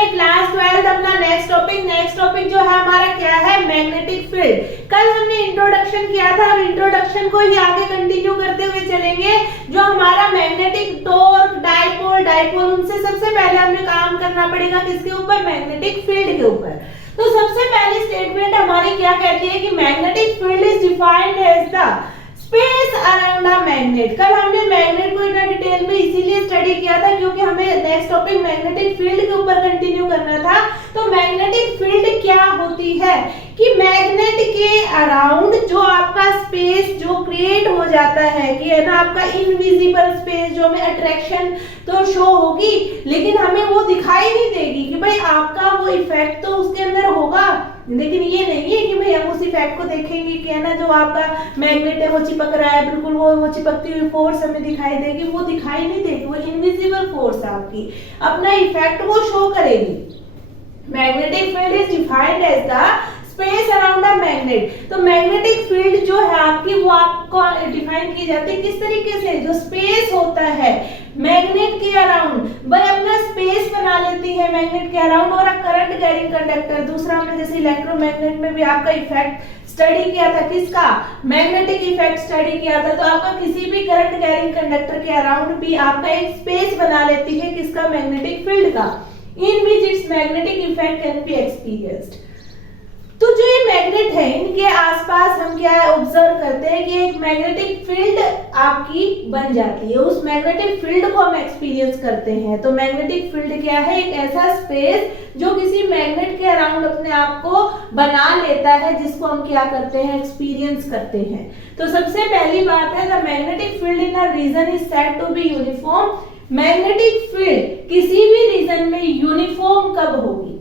हैं क्लास 12 अपना next topic जो है हमारा क्या है, मैग्नेटिक फील्ड। कल हमने इंट्रोडक्शन किया था, अब इंट्रोडक्शन को ही आगे कंटिन्यू करते हुए चलेंगे। जो हमारा मैग्नेटिक टॉर्क, डाइपोल उनसे सबसे पहले हमें काम करना पड़ेगा किसके ऊपर, मैग्नेटिक फील्ड के ऊपर। तो सबसे पहली स्टेटमेंट हमारी क्या कहती है कि magnetic field is defined as the space around a magnet. कल हमने मैग्नेट को इतना डिटेल में इसीलिए स्टडी किया था क्योंकि हमें नेक्स्ट टॉपिक मैग्नेटिक फील्ड के ऊपर कंटिन्यू करना था। तो मैग्नेटिक फील्ड क्या होती है कि मैग्नेट के अराउंड जो आपका स्पेस जो क्रिएट हो जाता है कि है ना, आपका इनविजिबल स्पेस जो हमें अट्रैक्शन तो शो होगी लेकिन हमें वो दिखाई नहीं देगी कि भाई आपका वो इफेक्ट तो उसके अंदर होगा, लेकिन ये नहीं है कि भाई हम उस इफेक्ट को देखेंगे कि है ना जो आपका मैग्नेट है वो चिपक रहा है, बिल्कुल वो चिपकती हुई फोर्स हमें दिखाई देगी, वो दिखाई नहीं देगी, वो इनविजिबल फोर्स आपकी अपना इफेक्ट वो शो करेगी। Magnetic field is defined as the space around a magnet. तो मैग्नेटिक फील्ड जो है आपकी वो आपको डिफाइन की जाती है किस तरीके से, जो स्पेस होता है मैग्नेट के अराउंड, वह अपना स्पेस बना लेती है मैग्नेट के अराउंड और करंट कैरिंग कंडक्टर। दूसरा हमने जैसे इलेक्ट्रोमैग्नेट में भी आपका इफेक्ट स्टडी किया था, किसका, मैग्नेटिक इफेक्ट स्टडी किया था। तो आपका किसी भी करंट कैरिंग कंडक्टर के अराउंड भी आपका एक स्पेस बना लेती है किसका, मैग्नेटिक फील्ड का, in which its magnetic effect can be experienced. तो जो ये मैग्नेट है इनके आसपास हम क्या ऑब्जर्व करते हैं कि एक मैग्नेटिक फील्ड आपकी बन जाती है, उस मैग्नेटिक फील्ड को हम एक्सपीरियंस करते हैं। तो मैग्नेटिक फील्ड क्या है, एक ऐसा स्पेस जो किसी मैग्नेट के अराउंड अपने आप को बना लेता है जिसको हम क्या करते हैं, एक्सपीरियंस करते हैं। तो सबसे पहली बात है the magnetic field in a region is said to be uniform. Magnetic field किसी भी रीजन में यूनिफॉर्म कब होगी,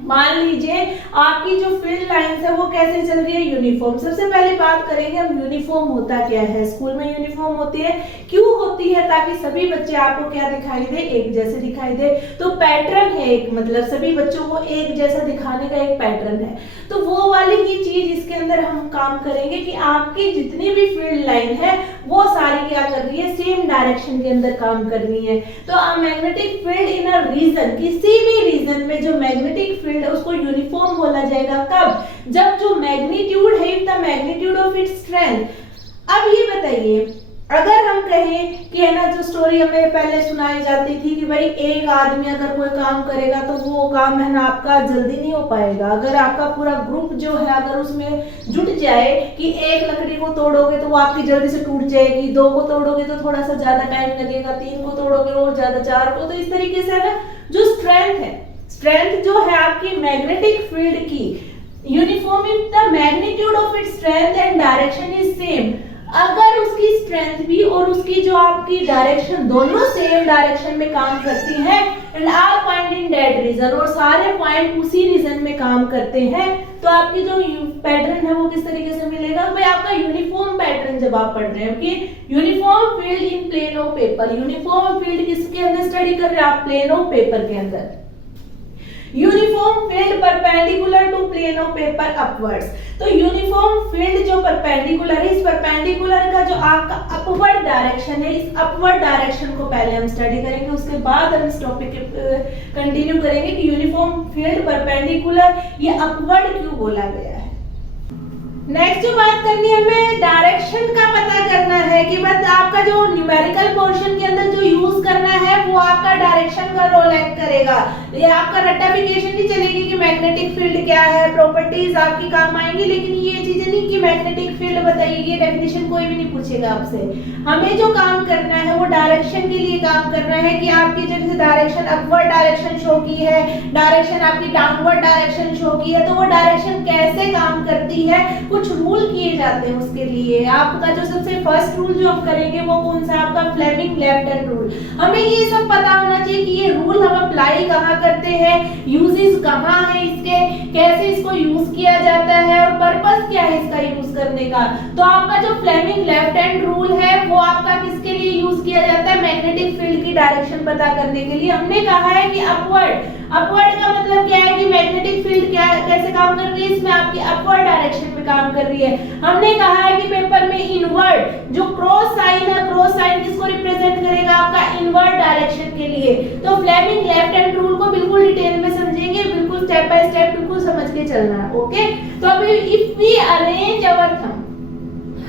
मान लीजिए आपकी जो फील्ड लाइंस है वो कैसे चल रही है, यूनिफॉर्म। सबसे पहले बात करेंगे हम यूनिफॉर्म होता क्या है। स्कूल में यूनिफॉर्म होती है, क्यों होती है, ताकि सभी बच्चे आपको क्या दिखाई दे, एक जैसे दिखाई दे। तो पैटर्न है एक, मतलब सभी बच्चों को एक जैसा दिखाने का एक पैटर्न है। तो वो वाली ही चीज इसके अंदर हम काम करेंगे कि आपकी जितनी भी फील्ड लाइन है वो सारी क्या कर रही है, सेम डायरेक्शन के अंदर काम कर रही है। तो magnetic field in a region, किसी भी रीजन में जो मैग्नेटिक फील्ड है उसको यूनिफॉर्म बोला जाएगा कब, जब जो मैग्नीट्यूड है the magnitude of its strength. अब ये बताइए, अगर हम कहें कि है ना जो स्टोरी हमें पहले सुनाई जाती थी कि भाई एक आदमी अगर कोई काम करेगा तो वो काम है ना आपका जल्दी नहीं हो पाएगा। अगर आपका पूरा ग्रुप जो है अगर उसमें जुट जाए कि एक लकड़ी को तोड़ोगे तो वो आपकी जल्दी से टूट जाएगी, दो को तोड़ोगे तो थोड़ा सा ज्यादा टाइम लगेगा, तीन को तोड़ोगे और ज्यादा, चार को। तो इस तरीके से है ना जो स्ट्रेंथ है, स्ट्रेंथ जो है आपकी मैग्नेटिक फील्ड की, uniform in the magnitude of its strength and direction is same. अगर उसकी स्ट्रेंथ भी और उसकी जो आपकी डायरेक्शन दोनों सेम डायरेक्शन में काम करती हैं and are point in that region, और सारे पॉइंट उसी रीजन में काम करते हैं, तो आपकी जो पैटर्न है वो किस तरीके से मिलेगा, भाई आपका यूनिफॉर्म पैटर्न। जब आप पढ़ रहे हैं कि uniform field in plane of paper, uniform field किसके अंदर स्टडी कर रहे हैं आप, प्लेन ऑफ पेपर के अंदर। Uniform field perpendicular to plane of paper upwards. तो यूनिफॉर्म फील्ड जो परपेंडिकुलर है, इस परपेंडिकुलर का जो आपका अपवर्ड डायरेक्शन है, इस अपवर्ड डायरेक्शन को पहले हम स्टडी करेंगे, उसके बाद हम इस टॉपिक के कंटिन्यू करेंगे कि यूनिफॉर्म फील्ड परपेंडिकुलर ये अपवर्ड क्यों बोला गया है। नेक्स्ट जो बात करनी है हमें डायरेक्शन का पता करना है कि बस आपका जो न्यूमेरिकल पोर्शन के अंदर जो यूज करना है वो आपका डायरेक्शन का रोल एक्ट करेगा। ये आपका रट्टाफिकेशन नहीं चलेगी कि मैग्नेटिक फील्ड क्या है, प्रॉपर्टीज आपकी काम आएंगी, लेकिन ये चीजें नहीं कि मैग्नेटिक फील्ड बताइए, ये डेफिनेशन कोई भी नहीं पूछेगा आपसे। हमें जो काम करना है वो डायरेक्शन के लिए काम करना है कि आपकी जैसे डायरेक्शन अपवर्ड डायरेक्शन शो की है, डायरेक्शन आपकी डाउनवर्ड डायरेक्शन शो की है, तो वो डायरेक्शन कैसे काम करती है, कुछ रूल किए जाते हैं उसके लिए। आपका जो सबसे फर्स्ट रूल जो हम करेंगे वो कौन सा, आपका फ्लेमिंग लेफ्ट हैंड रूल। हमें ये सब पता होना चाहिए कि ये रूल हम अप्लाई कहाँ करते हैं, यूजेस कहाँ है इसके, कैसे इसको यूज किया जाता है और पर्पस क्या है इसका यूज करने का। तो आपका जो फ्लेमिंग लेफ्ट हैंड रूल है वो आपका किसके लिए यूज किया जाता है, मैग्नेटिक फील्ड की डायरेक्शन पता करने के लिए। हमने कहा है कि अपवर्ड, अपवर्ड का मतलब क्या है कि मैग्नेटिक फील्ड क्या कैसे काम कर रही है, इसमें आपकी अपवर्ड डायरेक्शन में काम कर रही है। हमने कहा है कि पेपर में इनवर्ड जो क्रॉस साइन है, क्रॉस साइन किसको रिप्रेजेंट करेगा, आपका इनवर्ड डायरेक्शन के लिए। तो फ्लेमिंग लेफ्ट हैंड रूल को बिल्कुल बिल्कुल डिटेल में समझेंगे, बिल्कुल स्टेप बाय स्टेप बिल्कुल समझ के चलना है। ओके, तो अभी if we arrange our thumb,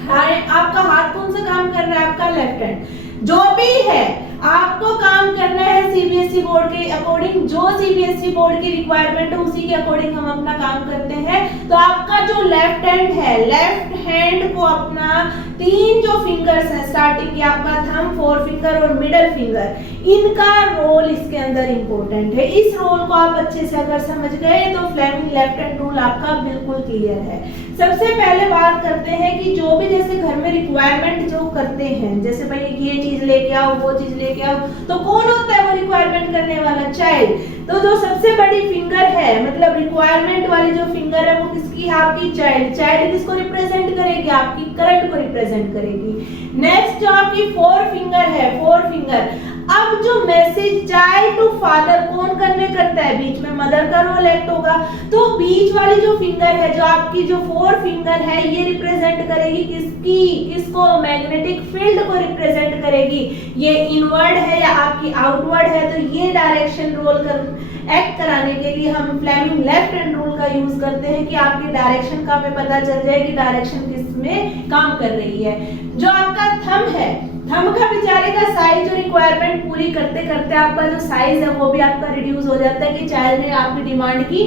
आपका हाथ कौन सा काम कर रहा है, आपका लेफ्ट हैंड। जो भी है आपको काम करना है सीबीएसई बोर्ड के अकॉर्डिंग, जो सीबीएसई बोर्ड की रिक्वायरमेंट है उसी के अकॉर्डिंग हम अपना काम करते हैं। तो आपका जो लेफ्ट हैंड है, लेफ्ट हैंड को अपना 3 जो फिंगर्स है स्टार्टिंग के, आपका थंब, 4 फिंगर और मिडल फिंगर, इनका रोल इसके अंदर इंपॉर्टेंट है। इस रोल को आप अच्छे से अगर समझ गए तो फ्लेमिंग लेफ्ट हैंड रूल आपका बिल्कुल क्लियर है। सबसे पहले बात करते हैं कि जो भी जैसे घर में रिक्वायरमेंट जो करते हैं, जैसे भाई ये चीज लेके आओ, वो चीज लेके आओ, तो कौन होता है वो रिक्वायरमेंट करने वाला, चाइल्ड। तो जो सबसे बड़ी फिंगर है, मतलब रिक्वायरमेंट वाली जो फिंगर है वो किसकी है, आपकी चाइल्ड। चाइल्ड किसको रिप्रेजेंट करेगी, आपकी करंट को रिप्रेजेंट करेगी। नेक्स्ट जो आपकी 4 फिंगर है, 4 फिंगर, अब जो मैसेज चाइल्ड टू फादर कौन कन्वे करता है, बीच में मदर का रोल एक्ट होगा। तो बीच वाली जो फिंगर है, जो आपकी जो 4 फिंगर है, ये रिप्रेजेंट करेगी किसकी, किसको, मैग्नेटिक फील्ड को रिप्रेजेंट करेगी। ये इनवर्ड है या आपकी आउटवर्ड है, तो ये डायरेक्शन रोल एक्ट कराने के लिए हम फ्लेमिंग लेफ्ट हैंड रूल का यूज करते हैं कि आपकी डायरेक्शन का हमें पता चल जाए कि डायरेक्शन किस में काम कर रही है। जो आपका थंब है, थंब का बेचारे का साइज जो रिक्वायरमेंट पूरी करते करते आपका जो साइज है वो भी आपका रिड्यूस हो जाता है कि चाइल्ड ने आपकी डिमांड की,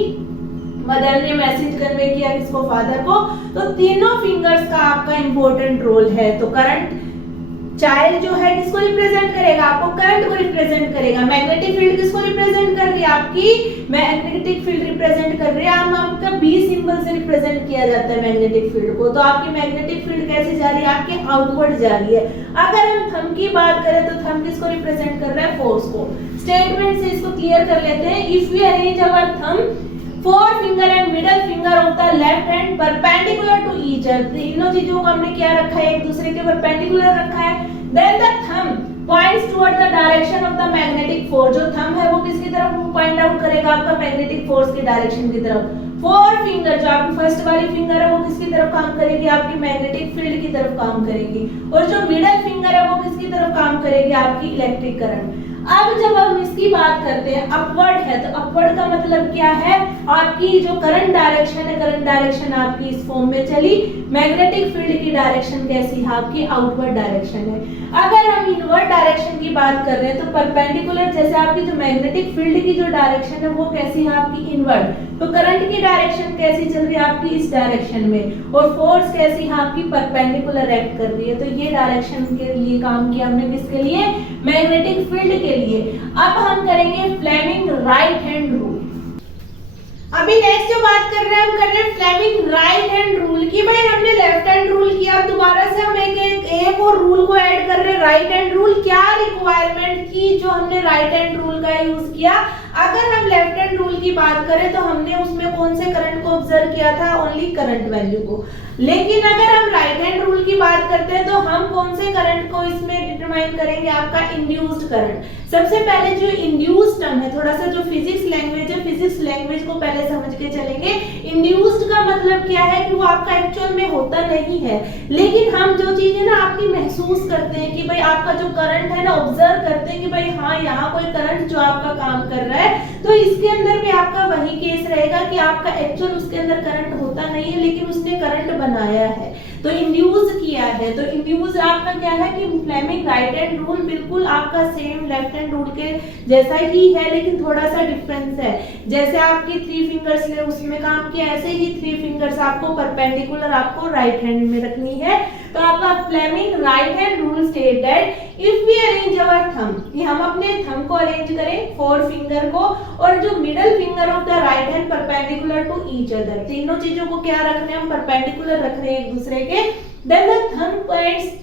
मदर ने मैसेज कन्वे किया किसको, फादर को। तो तीनों फिंगर्स का आपका इंपॉर्टेंट रोल है। तो करंट, चाइल्ड जो है किसको रिप्रेजेंट करेगा, आपको करंट को रिप्रेजेंट करेगा। मैग्नेटिक फील्ड किसको रिप्रेजेंट कर रही है, आपकी मैग्नेटिक फील्ड रिप्रेजेंट कर रही है। हम आपका बी सिंबल से रिप्रेजेंट किया जाता है मैग्नेटिक फील्ड को। तो आपकी मैग्नेटिक फील्ड कैसे जा रही है, आपके आउटवर्ड जा रही है। अगर हम थंब की बात करें तो थंब किसको रिप्रेजेंट कर रहा है, फोर्स को। स्टेटमेंट से इसको क्लियर कर लेते हैं। If we arrange our thumb 4 finger and middle finger of the left hand perpendicular to each other, तीनों चीजों को हमने क्या रखा है, एक दूसरे के परपेंडिकुलर रखा है। Then the thumb points toward the direction of the magnetic force, जो थंब है वो किसकी तरफ पॉइंट आउट करेगा, आपका मैग्नेटिक फोर्स की डायरेक्शन की तरफ। 4 फिंगर जो आपकी फर्स्ट वाली फिंगर है वो किसकी तरफ काम करेगी, आपकी मैग्नेटिक फील्ड की तरफ काम करेगी। और जो मिडल फिंगर है वो किसकी तरफ काम करेगी, आपकी इलेक्ट्रिक करंट। अब जब हम इसकी बात करते हैं, अपवर्ड है, तो अपवर्ड का मतलब क्या है, आपकी जो करंट डायरेक्शन है, करंट डायरेक्शन आपकी इस फॉर्म में चली। मैग्नेटिक फील्ड की डायरेक्शन कैसी है, आपकी आउटवर्ड डायरेक्शन है। अगर हम इनवर्ड डायरेक्शन की बात कर रहे हैं तो परपेंडिकुलर, जैसे आपकी जो मैग्नेटिक फील्ड की जो डायरेक्शन है वो कैसी है, आपकी इनवर्ड। तो करंट की डायरेक्शन कैसी चल रही है, आपकी इस डायरेक्शन में। और फोर्स कैसी है, आपकी परपेंडिकुलर एक्ट कर रही है। तो ये डायरेक्शन के लिए काम किया हमने, किसके लिए, मैग्नेटिक फील्ड के लिए। अब हम करेंगे फ्लेमिंग राइट हैंड रूल। अभी नेक्स्ट जो बात कर रहे हैं, हम कर रहे हैं फ्लेमिंग राइट हैंड रूल की। भाई हमने लेफ्ट हैंड रूल किया, अब दोबारा से हम एक और रूल को ऐड कर रहे हैं, राइट हैंड रूल। क्या रिक्वायरमेंट की जो हमने राइट हैंड रूल का यूज किया। अगर हम लेफ्ट हैंड रूल की बात करें तो हमने उसमें कौन से करंट को ऑब्जर्व किया था, ओनली करंट वैल्यू को। लेकिन अगर हम राइट हैंड रूल की बात करते हैं तो हम कौन से करंट को इसमें डिटरमाइन करेंगे, आपका इंड्यूस्ड करंट। सबसे पहले जो इंड्यूस्ड टर्म है, थोड़ा सा जो फिजिक्स लैंग्वेज है, फिजिक्स लैंग्वेज को पहले समझ के चलेंगे। इंड्यूस्ड का मतलब क्या है कि वो आपका एक्चुअल में होता नहीं है, लेकिन हम जो चीजें ना आपकी महसूस करते हैं कि भाई आपका जो करंट है ना, ऑब्जर्व करते हैं कि भाई हाँ यहाँ कोई करंट जो आपका काम कर रहा है। तो इसके अंदर भी आपका वही केस रहेगा कि आपका एक्चुअल उसके अंदर करंट होता नहीं है, लेकिन उसने करंट बनाया है, तो इंड्यूस किया है। तो इंड्यूस आपका क्या है कि फ्लेमिंग राइट हैंड रूल बिल्कुल आपका सेम लेफ्ट हैंड रूल के जैसा ही है, लेकिन थोड़ा सा डिफरेंस है। जैसे आपकी 3 फिंगर्स ने उसमें काम किया, ऐसे ही 3 फिंगर्स आपको परपेंडिकुलर आपको राइट हैंड में रखनी है। तो आपका Fleming right hand rule state that if we arrange our thumb, कि हम अपने थंब को अरेंज करें 4 फिंगर को, और जो middle finger of the right hand perpendicular to each other, तीनों चीजों को क्या रख रहे हैं हम, परपेंडिकुलर रख रहे हैं एक दूसरे के। Then the thumb points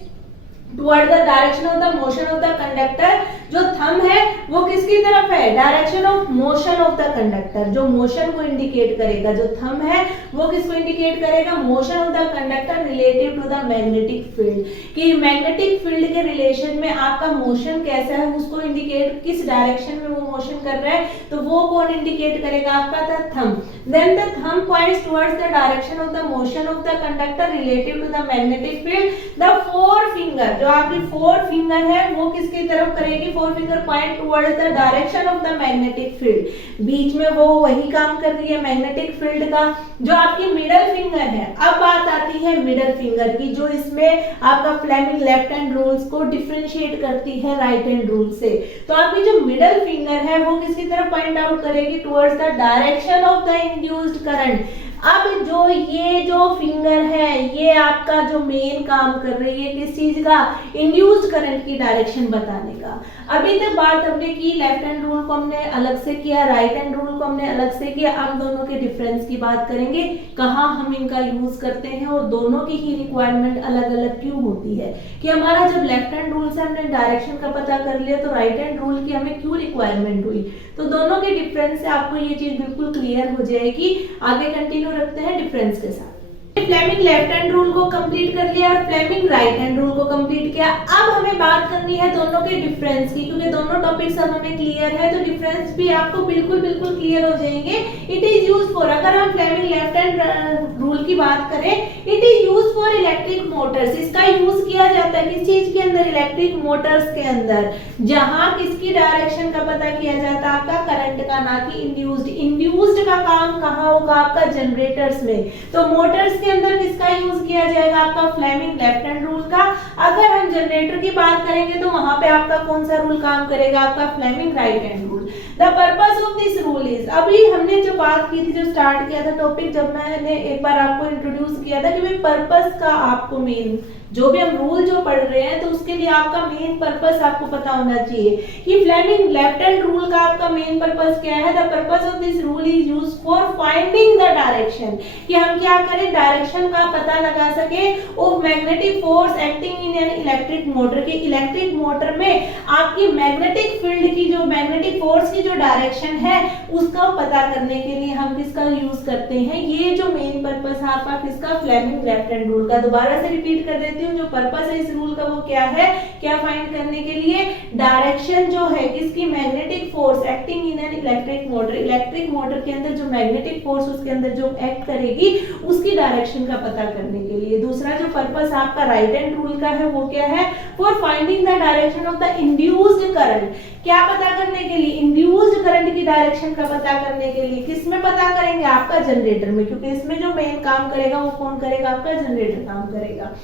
toward the direction of the motion of the conductor. जो थंब है वो किसकी तरफ है, direction of motion of the conductor, जो मोशन को इंडिकेट करेगा। जो थंब है वो किसको इंडिकेट करेगा, motion of the conductor relative to the magnetic field, कि मैग्नेटिक फील्ड के रिलेशन में आपका मोशन कैसा है उसको इंडिकेट, किस डायरेक्शन में वो मोशन कर रहा है, तो वो कौन इंडिकेट करेगा, आपका thumb. Then the thumb points towards the direction of the motion of the conductor relative to the magnetic field. The 4 finger, जो आपकी 4 फिंगर है वो किसकी तरफ करेगी, four finger point towards the direction of the magnetic field, बीच में वो वही काम कर रही है मैग्नेटिक फील्ड का। जो आपकी मिडल फिंगर है, अब बात आती है मिडल फिंगर की, जो इसमें आपका फ्लेमिंग लेफ्ट हैंड रूल्स को डिफरेंशिएट करती है राइट हैंड रूल से। तो आपकी जो मिडल फिंगर है वो किसकी तरफ पॉइंट आउट करेगी, towards the direction of the induced current. अब जो ये जो फिंगर है ये आपका जो मेन काम कर रही है किस चीज का, इंड्यूस्ड करंट की डायरेक्शन बताने का। अभी तक बात हमने की लेफ्ट हैंड रूल को हमने अलग से किया, राइट हैंड रूल को हमने अलग से किया। अब दोनों के डिफरेंस की बात करेंगे, कहाँ हम इनका यूज करते हैं और दोनों की ही रिक्वायरमेंट अलग अलग क्यों होती है। कि हमारा जब लेफ्ट हैंड रूल से हमने डायरेक्शन का पता कर लिया तो राइट हैंड रूल की हमें क्यों रिक्वायरमेंट हुई। तो दोनों के डिफरेंस से आपको ये चीज बिल्कुल क्लियर हो जाएगी। आगे कंटिन्यू रखते हैं डिफरेंस के साथ। फ्लेमिंग लेफ्ट हैंड रूल को कंप्लीट कर लिया और फ्लेमिंग राइट हैंड रूल को कंप्लीट किया। अब हमें बात करनी है दोनों के डिफरेंस की, क्योंकि दोनों टॉपिक्स अब हमें क्लियर है तो डिफरेंस भी आपको बिल्कुल बिल्कुल क्लियर हो जाएंगे। इट इज यूज फॉर, अगर हम फ्लेमिंग लेफ्ट हैंड रूल की बात करें, it is use for electric Motors. इसका यूज किया जाता है किस चीज के अंदर, इलेक्ट्रिक मोटर्स के अंदर, जहां किसकी डायरेक्शन का पता किया जाता है, आपका करंट का, ना कि इंड्यूस्ड। इंड्यूस्ड का काम कहाँ होगा, आपका जनरेटर्स में। तो मोटर्स के अंदर किसका यूज किया जाएगा, आपका फ्लेमिंग लेफ्ट हैंड रूल का। अगर हम जनरेटर की बात करेंगे तो वहां पे आपका कौन सा रूल काम करेगा, आपका Fleming right hand rule. The purpose of this rule is, अभी हमने जो बात की थी, जो स्टार्ट किया था टॉपिक, जब मैंने एक बार आपको इंट्रोड्यूस किया था कि भाई पर्पस का आपको मेन, जो भी हम रूल जो पढ़ रहे हैं तो उसके लिए आपका मेन पर्पस आपको पता होना चाहिए कि फ्लेमिंग लेफ्ट हैंड रूल का आपका मेन पर्पस क्या है। The purpose of this rule is used for finding the direction, कि हम क्या करें, डायरेक्शन का पता लगा सके of magnetic force acting in an electric motor. की इलेक्ट्रिक मोटर में आपकी मैग्नेटिक फील्ड की, जो मैग्नेटिक फोर्स की जो डायरेक्शन है उसका पता करने के लिए हम किसका यूज करते हैं। ये जो मेन पर्पस है आपका किसका, फ्लेमिंग लेफ्ट हैंड रूल का। दोबारा से रिपीट कर देती हूँ, जो पर्पस है इस रूल का वो क्या है, क्या फाइंड करने के लिए, डायरेक्शन जो है किसकी, magnetic force acting in an electric motor. Electric motor के अंदर जो मैग्नेटिक फोर्स उसके अंदर जो एक्ट करेगी उसकी डायरेक्शन का पता करने के लिए। दूसरा जो पर्पस आपका राइट हैंड रूल का है वो क्या है, for finding the direction of the induced current. क्या पता करने के लिए, इंड्यूस्ड करंट की डायरेक्शन का पता करने के लिए। किस में पता करेंगे, आपका जनरेटर में, क्योंकि इसमें जो मेन काम करेगा वो कौन करेगा, आपका जनरेटर काम करेगा।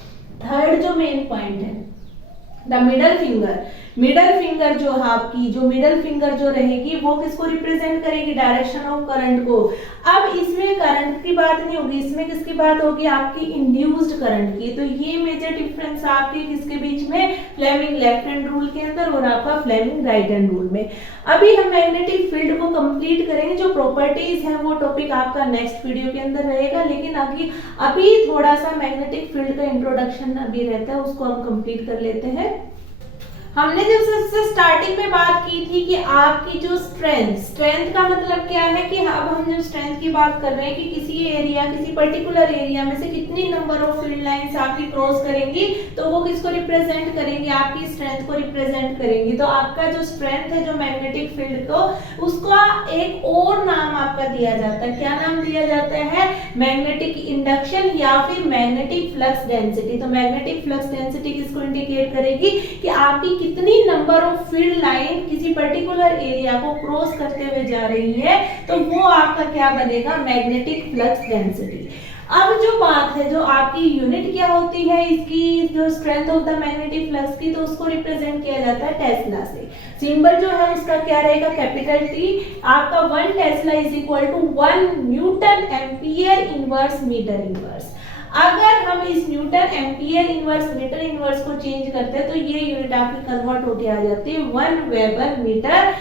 थर्ड जो मेन पॉइंट है, the middle finger. Middle finger जो है आपकी, जो मिडल फिंगर जो रहेगी वो किसको रिप्रेजेंट करेगी, डायरेक्शन ऑफ करंट को। अब इसमें करंट की बात नहीं होगी, इसमें किसकी बात होगी, आपकी इंड्यूस्ड करंट की। तो ये मेजर डिफरेंस आपके किसके बीच में, फ्लेमिंग लेफ्ट हैंड रूल के अंदर और आपका फ्लेमिंग राइट हैंड रूल में। अभी हम मैग्नेटिक फील्ड को कंप्लीट करेंगे, जो प्रॉपर्टीज है वो टॉपिक आपका नेक्स्ट वीडियो के अंदर रहेगा, लेकिन अभी थोड़ा सा मैग्नेटिक फील्ड का इंट्रोडक्शन अभी रहता है, उसको हम कंप्लीट कर लेते हैं। हमने जब सबसे स्टार्टिंग में बात की थी कि आपकी जो स्ट्रेंथ का मतलब क्या है, कि अब हम जब स्ट्रेंथ की बात कर रहे हैं कि किसी एरिया, किसी पर्टिकुलर एरिया में से कितनी नंबर ऑफ फील्ड लाइंस आपकी क्रॉस करेंगी तो वो किसको रिप्रेजेंट करेंगी, आपकी स्ट्रेंथ को रिप्रेजेंट करेंगी। तो आपका जो स्ट्रेंथ है, जो मैग्नेटिक फील्ड को, उसका एक और नाम आपका दिया जाता है। क्या नाम दिया जाता है, मैग्नेटिक इंडक्शन या फिर मैग्नेटिक फ्लक्स डेंसिटी। तो मैग्नेटिक फ्लक्स डेंसिटी किसको इंडिकेट करेगी, कि आपकी कितनी नंबर ऑफ फील्ड लाइन किसी पर्टिकुलर एरिया को क्रॉस करते हुए जा रही है, तो वो आपका क्या बनेगा, मैग्नेटिक फ्लक्स डेंसिटी। अब जो बात है, जो आपकी यूनिट क्या होती है इसकी, जो strength of the magnetic flux की, तो उसको रिप्रेजेंट किया जाता है टेस्ला से। सिंबल जो है उसका क्या रहेगा, कैपिटल टी। आपका 1 tesla is equal to 1 newton ampere inverse metre inverse. अगर हम इस newton ampere inverse metre inverse को चेंज करते हैं तो ये यूनिट आपकी कन्वर्ट होके आ जाती है 1 वेबर मीटर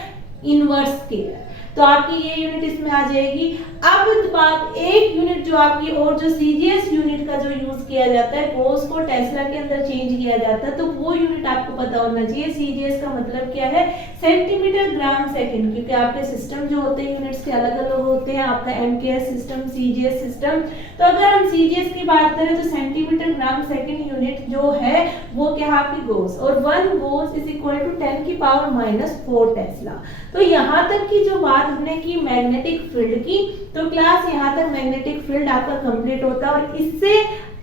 इनवर्स स्क्वायर। तो आपकी ये यूनिट इसमें आ जाएगी। अब बात एक यूनिट जो आपकी और जो सीजीएस यूनिट का जो यूज किया जाता है, कोस को टेस्ला के अंदर चेंज किया जाता है, तो वो यूनिट आपको पता होना चाहिए। सीजीएस का मतलब क्या है, सेंटीमीटर ग्राम सेकंड, क्योंकि आपके सिस्टम जो होते हैं यूनिट्स के अलग अलग होते हैं, आपका एमकेएस सिस्टम, सीजीएस सिस्टम। तो अगर हम सीजीएस की बात करें तो सेंटीमीटर ग्राम सेकंड यूनिट जो है वो क्या है आपकी गोस, और 1 गोस इज इक्वल टू 10 की पावर -4 टेस्ला। तो यहाँ तक की जो बात हमने की मैग्नेटिक फील्ड की, तो क्लास यहाँ तक मैग्नेटिक फील्ड आपका कंप्लीट होता है। और इससे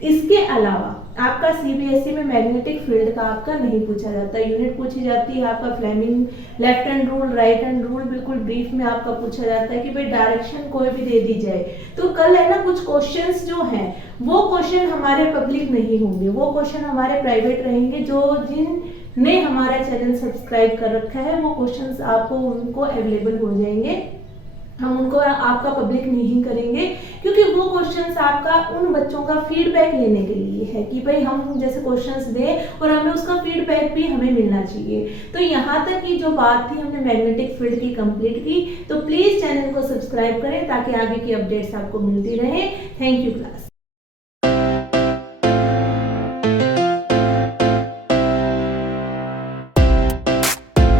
इसके अलावा आपका सीबीएसई में मैग्नेटिक फील्ड का आपका नहीं पूछा जाता, यूनिट पूछी जाती है आपका Fleming left hand rule, right hand rule, बिल्कुल ब्रीफ में आपका पूछा जाता है कि भाई डायरेक्शन कोई भी दे दी जाए। तो कल है ना कुछ क्वेश्चंस जो हैं वो क्वेश्चन हमारे पब्लिक नहीं होंगे, वो क्वेश्चन हमारे प्राइवेट रहेंगे। जो जिनने हमारा चैनल सब्सक्राइब कर रखा है वो क्वेश्चंस आपको उनको अवेलेबल हो जाएंगे, हम उनको आपका पब्लिक नहीं करेंगे, क्योंकि वो क्वेश्चंस आपका उन बच्चों का फीडबैक लेने के लिए है कि भाई हम जैसे क्वेश्चंस दें और हमें उसका फीडबैक भी हमें मिलना चाहिए। तो यहाँ तक की जो बात थी हमने मैग्नेटिक फील्ड की कंप्लीट की। तो प्लीज चैनल को सब्सक्राइब करें ताकि आगे की अपडेट्स आपको मिलती रहे। Thank you class.